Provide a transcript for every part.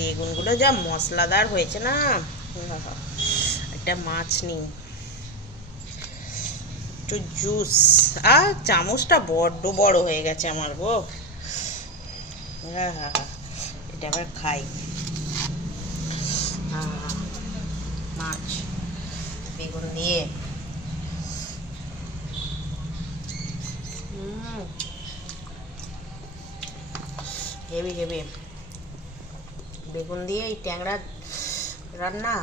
বেগুনগুলো যা মশলাদার হয়েছে না? একটা মাছ নিই। একটু জুস আর চামচটা বড্ড বড় হয়ে গেছে আমার গো। আহা, এটা আবার খাই। মাছ বেগুন দিয়ে। Heavy heavy. বেগুন দিয়ে এই ট্যাংরা রান্না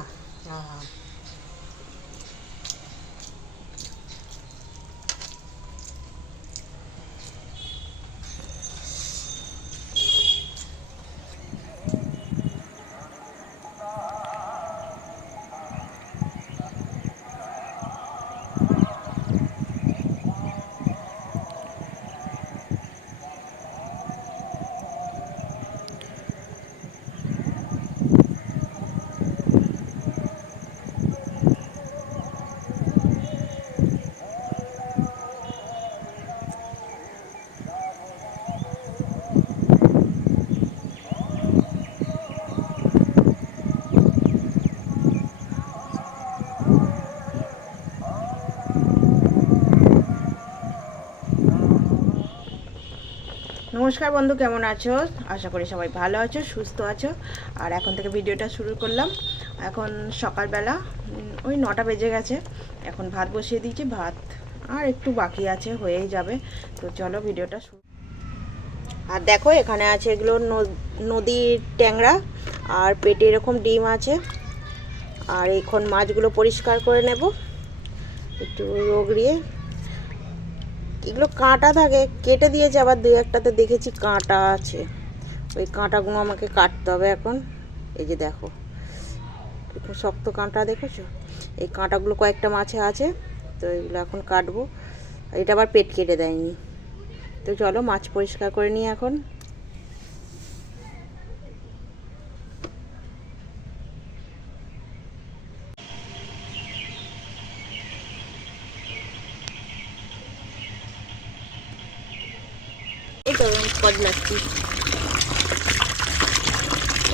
নমস্কার বন্ধু, কেমন আছো? আশা করি সবাই ভালো আছো, সুস্থ আছো। আর এখন থেকে ভিডিওটা শুরু করলাম। এখন সকালবেলা ওই নটা বেজে গেছে। এখন ভাত বসিয়ে দিয়েছি, ভাত আর একটু বাকি আছে, হয়েই যাবে। তো চলো ভিডিওটা শুরু। আর দেখো, এখানে আছে এগুলো নদীর ট্যাংরা আর পেটে এরকম ডিম আছে। আর এখন মাছগুলো পরিষ্কার করে নেব। একটু রোগড়িয়ে এগুলো কাঁটা থাকে, কেটে দিয়েছে, আবার দু একটাতে দেখেছি কাঁটা আছে। ওই কাঁটাগুলো আমাকে কাটতে হবে এখন। এই যে দেখো একটু শক্ত কাঁটা দেখেছ? এই কাঁটাগুলো কয়েকটা মাছে আছে, তো এগুলো এখন কাটবো। এটা আবার পেট কেটে দেয়নি। তো চলো, মাছ পরিষ্কার করে নিই এখন।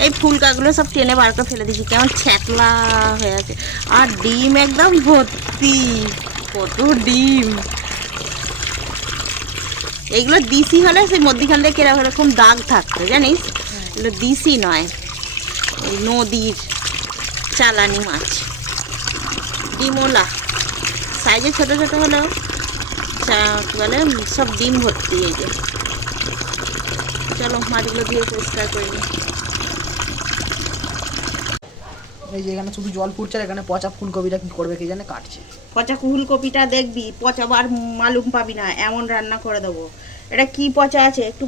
এই ফুলকাগুলো সব টেনে বার করে ফেলে দিয়েছি। কেমন ছ্যাকলা হয়ে আছে। আর ডিম একদম ভর্তি। কত ডিম। এইগুলো দিসি হলে সেই মধ্যিখান থেকে এরকম এরকম দাগ থাকতো, জানিস? এগুলো দিসি নয়। এই নদীর চালানি মাছ। ডিমোলা সাইজে ছোট ছোট হলেও বলে, সব ডিম ভর্তি এই যে। চলো মাছগুলো দিয়ে পরিষ্কার করে নিই। এই যে এখানে শুধু জল পড়ছে আর এখানে পচা ফুলকপিটা কি করবে কি জানে কাটছে। পচা ফুলকপিটা দেখবি পচাবার মালুম পাবি না এমন রান্না করে দেবো। এটা কি পচা আছে? একটু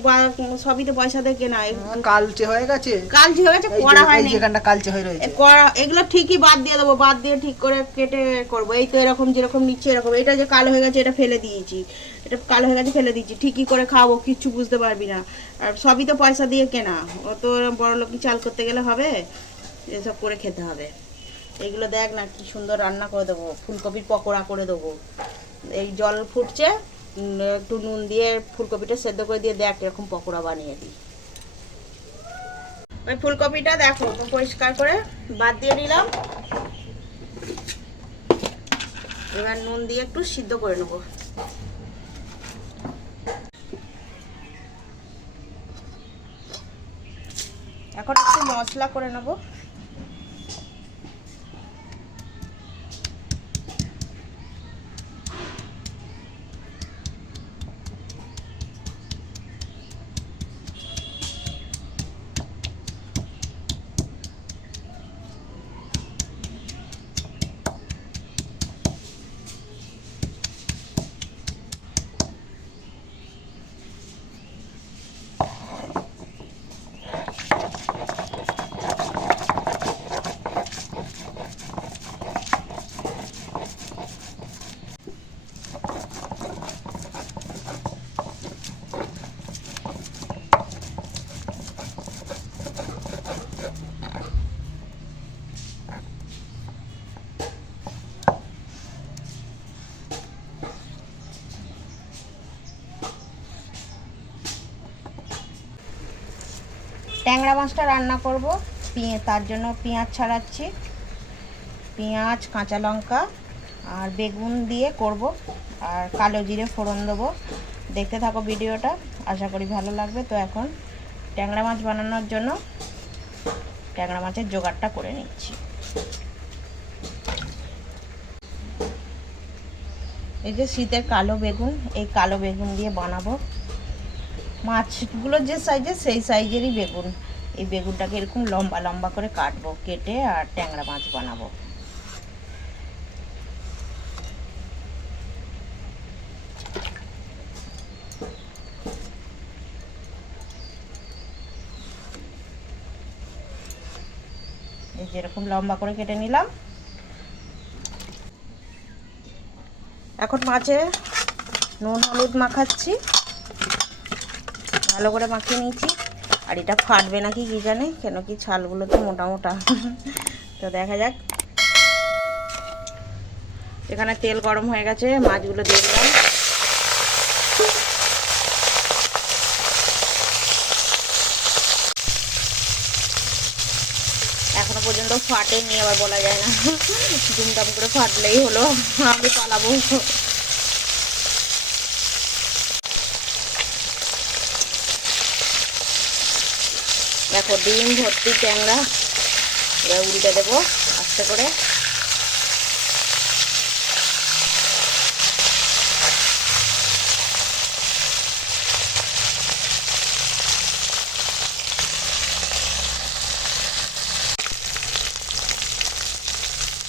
সবই তো পয়সা দিয়ে কেনা। কালচে হয়ে গেছে। কালচে হয়ে গেছে করা হয়নি। যেখানটা কালচে হয়ে রয়েছে। করা- এগুলো ঠিকই বাদ দিয়ে দেবো বাদ দিয়ে ঠিক করে কেটে করব। এই তো এরকম যেরকম নিচ্ছে এরকম। এটা যে কালো হয়ে গেছে এটা ফেলে দিয়েছি। এটা কালো হয়ে গেছে ফেলে দিয়েছি। ঠিকই করে খাব কিচ্ছু বুঝতে পারবি না। আর সবই তো পয়সা দিয়ে কেনা। অত বড় লোকই চাল করতে গেলে হবে? এসব করে খেতে হবে। এগুলো দেখ না কি সুন্দর রান্না করে দেবো। ফুলকপির পকোড়া করে দেবো। এই জল ফুটছে একটু নুন দিয়ে ফুলকপিটা সেদ্ধ করে দিয়ে দেখ এরকম পকোড়া বানিয়ে দিই। ওই ফুলকপিটা দেখো পরিষ্কার করে বাদ দিয়ে নিলাম এবার নুন দিয়ে একটু সিদ্ধ করে নেব। এখন একটু মশলা করে নেব। ট্যাংরা মাছটা রান্না করব। তার জন্য পেঁয়াজ ছাড়াচ্ছি। পেঁয়াজ, কাঁচা লঙ্কা আর বেগুন দিয়ে করব। আর কালো জিরে ফোড়ন দেবো। দেখতে থাকো ভিডিওটা, আশা করি ভালো লাগবে। তো এখন ট্যাংরা মাছ বানানোর জন্য ট্যাংরা মাছের জোগাড়টা করে নিচ্ছি। এই যে শীতের কালো বেগুন, এই কালো বেগুন দিয়ে বানাবো। মাছগুলো যে সাইজের সেই সাইজেরই বেগুন। এই বেগুনটাকে এরকম লম্বা লম্বা করে কাটবো, কেটে আর ট্যাংরা মাছ বানাবো। এই যেরকম লম্বা করে কেটে নিলাম। এখন মাছে নুন, হলুদ মাখাচ্ছি। ভালো করে মাখিয়ে নিয়েছি। আর এটা ফাটবে নাকি কি জানে, কেন কি ছালগুলো তো মোটা মোটা তো দেখা যাক। এখানে তেল গরম হয়ে গেছে, মাছগুলো দিয়ে দিলাম। এখনও পর্যন্ত ফাটেনি, আবার বলা যায় না। দুমদাম করে ফাটলেই হলো, আমি পালাবো। দেখো ডিম, ভর্তি, ট্যাংরা। এবার উল্টে দেবো আস্তে করে।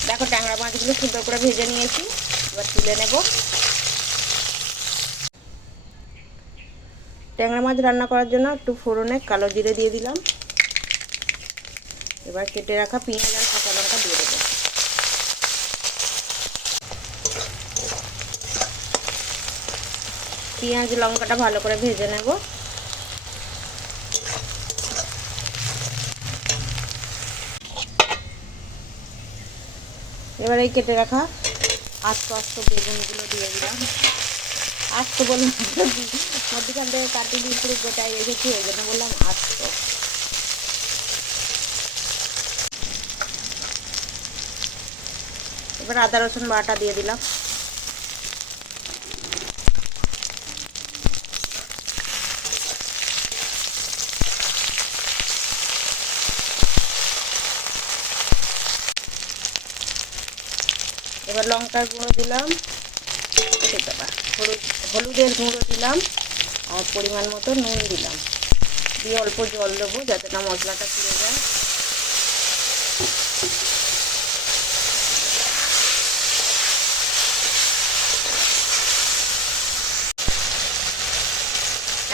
দেখো ট্যাংরা মাছগুলো সুন্দর করে ভেজে নিয়েছি। এবার তুলে নেব। ট্যাংরা মাছ রান্না করার জন্য একটু ফোড়নে কালো জিরে দিয়ে দিলাম। এবার কেটে রাখা পেঁয়াজ আর কাঁচা লঙ্কা দিয়ে দেবো। পেঁয়াজ, লঙ্কাটা ভালো করে ভেজে নেব। এবার এই কেটে রাখা আস্ত আস্ত বেগুনগুলো দিয়ে দিলাম। আস্ত বলুন, মধ্যখান থেকে কাটি দিয়ে পুরো গোটাই রেখেছি, ওই জন্য বললাম আস্ত। এবার আদা রসুন বাটা দিয়ে দিলাম। এবার লঙ্কার গুঁড়ো দিলাম। হলুদ, হলুদের গুঁড়ো দিলাম। আর পরিমাণ মতো নুন দিলাম। দিয়ে অল্প জল দেবো যাতে না মশলাটা পুড়ে যায়।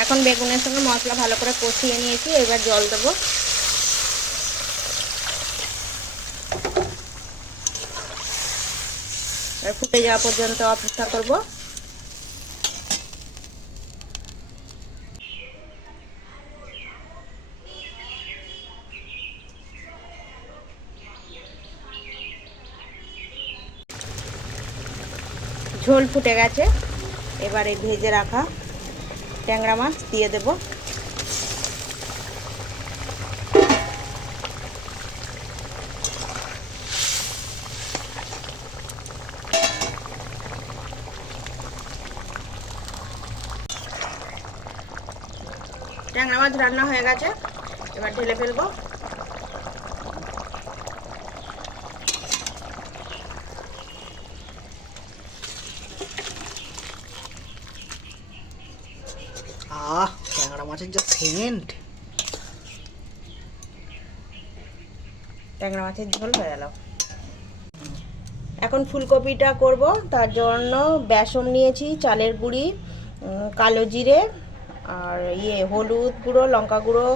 এখন বেগুনের সঙ্গে মশলা ভালো করে কষিয়ে নিয়েছি, এবার জল দেবো। ফুটে যাওয়া পর্যন্ত অপেক্ষা করব। ঝোল ফুটে গেছে, এবারে ভেজে রাখা। ট্যাংরা মাছ দিয়ে দেব। ট্যাংরা মাছ রান্না হয়ে গেছে। এবার ঢেলে ফেলব আহ ট্যাংরা মাছের যা সেন্ট ট্যাংরা মাছের ঝোল হয়ে গেল। এখন ফুলকপিটা করব, তার জন্য বেসন নিয়েছি, চালের গুঁড়ি কালো জিরে, আর ইয়ে হলুদ গুঁড়ো, লঙ্কা গুঁড়ো,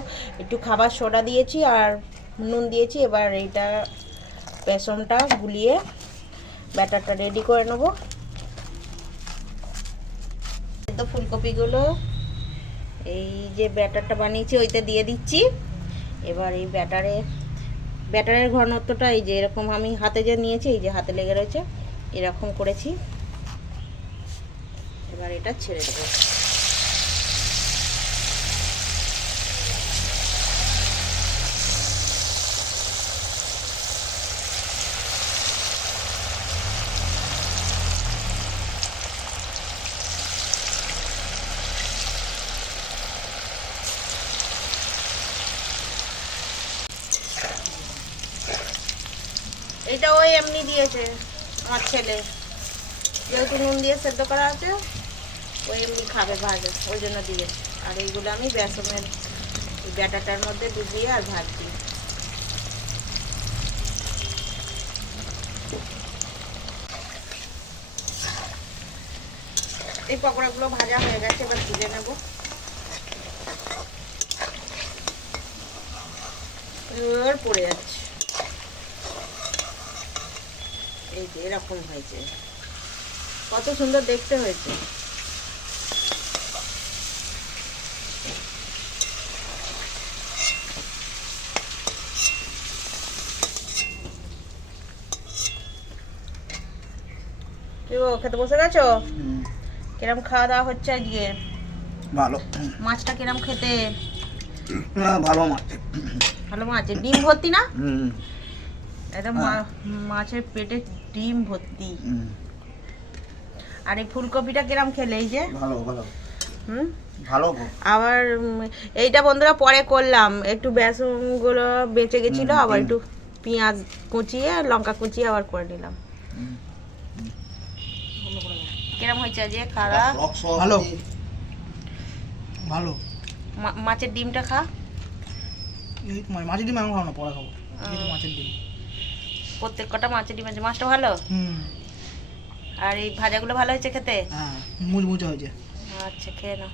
একটু খাবার সোডা দিয়েছি, আর নুন দিয়েছি। এবার এইটা বেসনটা গুলিয়ে ব্যাটারটা রেডি করে নেব। তো ফুলকপিগুলো এই যে ব্যাটারটা বানিয়েছি, ওইটা দিয়ে দিচ্ছি। এবার এই ব্যাটারে, ব্যাটারের ঘনত্বটা এই যে এরকম আমি হাতে যে নিয়েছি, এই যে হাতে লেগে রয়েছে, এরকম করেছি। এবার এটা ছেড়ে দেবো। এটা ওই এমনি দিয়েছে, আমার ছেলে। যেহেতু নুন দিয়ে সেদ্ধ করা আছে ওই এমনি খাবে ভাজে ওই জন্য দিয়েছে। আর এইগুলো আমি বেসনের ব্যাটাটার মধ্যে ডুবিয়ে আর ভাজছি এই পকোড়াগুলো ভাজা হয়ে গেছে, এবার তুলে নেব। এবার পড়ে যাচ্ছে। এই যে এরকম হয়েছে। কত সুন্দর দেখতে হয়েছে। খেতে বসে গেছো? কিরম খাওয়া দাওয়া হচ্ছে আজকে? ভালো। মাছটা কিরম খেতে? ভালো মাছ। ভালো মাছ ডিম ভর্তি না? হুম। একদম মা- মাছের পেটে ডিম ভর্তি। আর এই ফুলকপিটা কিরম খেলে এই যে? ভালো ভালো। হুম? ভালো আবার এইটা বন্ধুরা পরে করলাম। একটু বেসনগুলো বেঁচে গেছিল আবার একটু পেঁয়াজ কুচিয়ে লঙ্কা কুচিয়ে আবার করে নিলাম। হুম। কিরম হয়েছে আজকে খাওয়া? ভালো। ভালো। মা- মাছের ডিমটা খা। মাছের ডিম আমি খাব না পরে খাব। মাছের ডিম। প্রত্যেক কটা মাছের ডিম আছে। মাছটা ভালো? হুম। আর এই ভাজাগুলো ভালো হয়েছে খেতে? হ্যাঁ মুচমুচে হয়েছে। আচ্ছা খেয়ে নাও।